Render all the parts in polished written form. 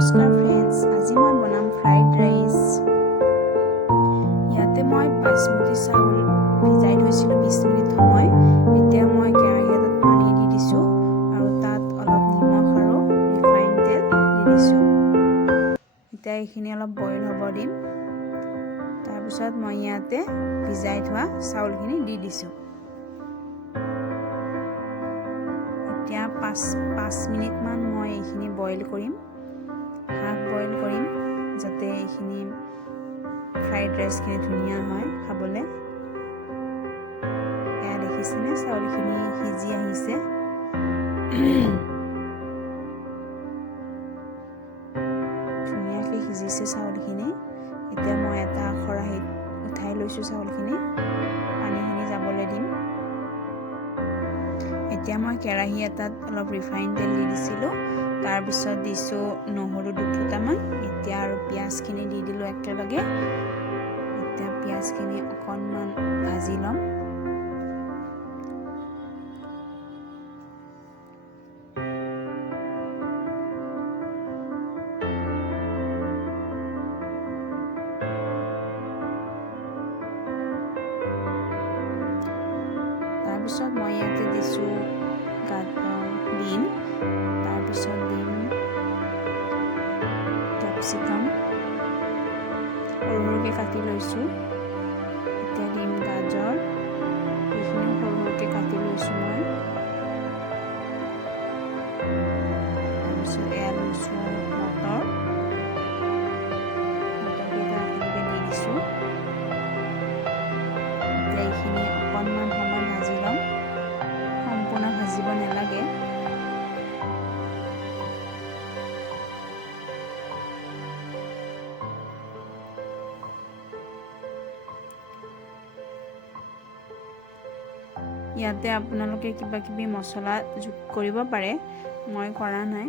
নমস্কাৰ ফ্ৰেণ্ডছ, আজি মই বনাম ফ্ৰাইড ৰাইচ। ইয়াতে মই বাসমতি চাউল ভিজাই থৈছিলোঁ 20 মিনিট সময়। এতিয়া মই কেৰাহী এটাত পানী দি দিছোঁ আৰু তাত অলপ নিমখ আৰু ৰিফাইন তেল দি দিছোঁ। এতিয়া এইখিনি অলপ বইল হ'ব দিম। তাৰপিছত মই ইয়াতে ভিজাই থোৱা চাউলখিনি দি দিছোঁ। এতিয়া 5 মিনিটমান মই এইখিনি বইল কৰিম, হাফ বইল কৰিম, যাতে এইখিনি ফ্ৰাইড ৰাইচখিনি ধুনীয়া হয় খাবলৈ। এয়া দেখিছেনে, চাউলখিনি সিজি আহিছে। ধুনীয়াকৈ সিজিছে চাউলখিনি। এতিয়া মই এটা খৰাহীত উঠাই লৈছোঁ চাউলখিনি, পানীখিনি যাবলৈ দিম। এতিয়া মই কেৰাহী এটাত অলপ ৰিফাইন তেল দি দিছিলোঁ, তাৰপিছত দিছোঁ নহৰু 2 ফুটামান। এতিয়া আৰু পিঁয়াজখিনি দি দিলোঁ একেলগে। এতিয়া পিঁয়াজখিনি অকণমান ভাজি ল'ম। তাৰপিছত মই ইয়াতে দিছোঁ বিন, তাৰপিছত দিম কেপচিকাম, সৰু সৰুকৈ কাটি লৈছোঁ। এতিয়া দিম গাজৰ, এইখিনিও সৰু সৰুকৈ কাটি লৈছোঁ মই। তাৰপিছত এয়া লৈছোঁ মটৰকেইটা একেলগে দি দিছোঁ। এতিয়া এইখিনি অকণমান সময় ভাজি ল'ম, সম্পূৰ্ণ ভাজিব নালাগে। ইয়াতে আপোনালোকে কিবা কিবি মছলা যোগ কৰিব পাৰে, মই কৰা নাই।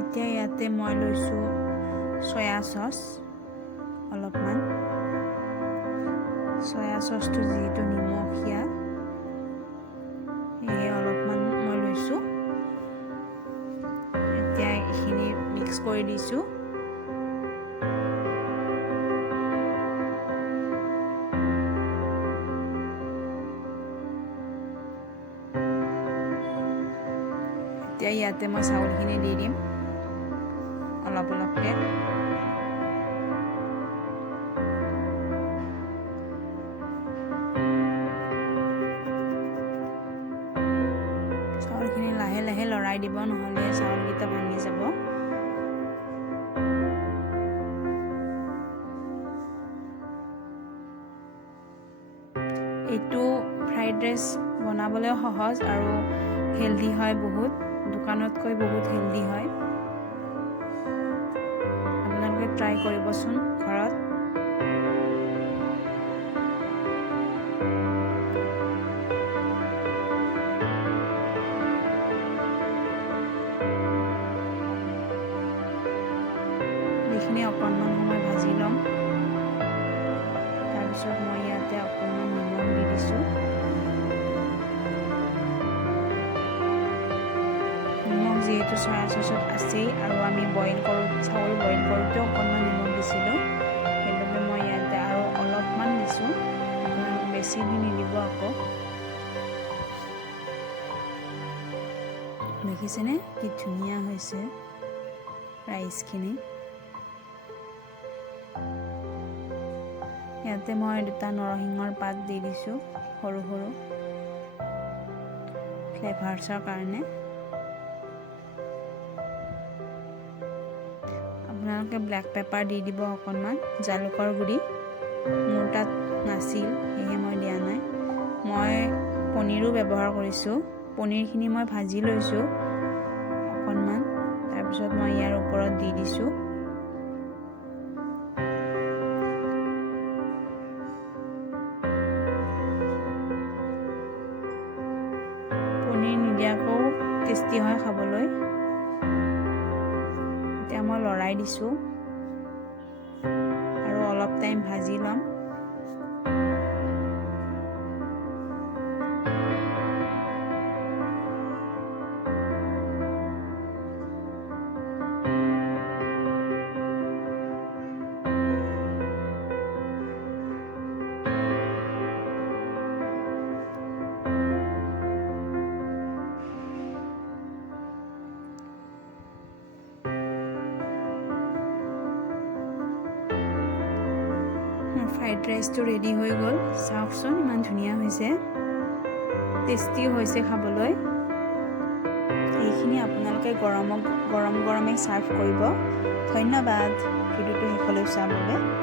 এতিয়া ইয়াতে মই লৈছোঁ চয়া চচ অলপমান। চয়া চচটো যিহেতু নিমখীয়া, সেয়ে অলপমান মই লৈছোঁ। এতিয়া এইখিনি মিক্স কৰি দিছোঁ। এতিয়া ইয়াতে মই চাউলখিনি দি দিম অলপ অলপকৈ। চাউলখিনি লাহে লাহে লৰাই দিব, নহ'লে চাউলকেইটা ভাঙি যাব। এইটো ফ্ৰাইড ৰাইচ বনাবলৈও সহজ আৰু হেল্ডি হয় বহুত, দোকানতকৈ বহুত হেল্ডি হয়। আপোনালোকে ট্ৰাই কৰিবচোন ঘৰত। এইখিনি অকণমান সময় ভাজি ল'ম। তাৰপিছত মই ইয়াতে অকণমান নিমখ দি দিছোঁ। নিমখ যিহেতু চয়া চচত আছেই, আৰু আমি চাউল বইল কৰোঁতেও অকণমান নিমখ দিছিলোঁ, সেইবাবে মই ইয়াতে আৰু অলপমান দিছোঁ। আপোনালোক বেছি দি নিদিব আকৌ। দেখিছেনে কি ধুনীয়া হৈছে ৰাইচখিনি। ইয়াতে মই 2টা নৰসিংহৰ পাত দি দিছোঁ, সৰু সৰু ফ্লেভাৰ্ছৰ কাৰণে। আপোনালোকে ব্লেক পেপাৰ দি দিব অকণমান, জালুকৰ গুড়ি। মোৰ তাত নাছিল, সেয়েহে মই দিয়া নাই। মই পনীৰো ব্যৱহাৰ কৰিছোঁ। পনীৰখিনি মই ভাজি লৈছোঁ অকণমান, তাৰপিছত মই ইয়াৰ ওপৰত দি দিছোঁ। পনীৰ নিদিয়াকৈও টেষ্টি হয় খাবলৈ। মই লৰাই দিছোঁ আৰু অলপ টাইম ভাজি ল'ম। ফ্ৰাইড ৰাইচটো ৰেডি হৈ গ'ল। চাওকচোন ইমান ধুনীয়া হৈছে, টেষ্টিও হৈছে খাবলৈ। এইখিনি আপোনালোকে গৰমে ছাৰ্ভ কৰিব। ধন্যবাদ ভিডিঅ'টো শেষলৈ চোৱাৰ বাবে।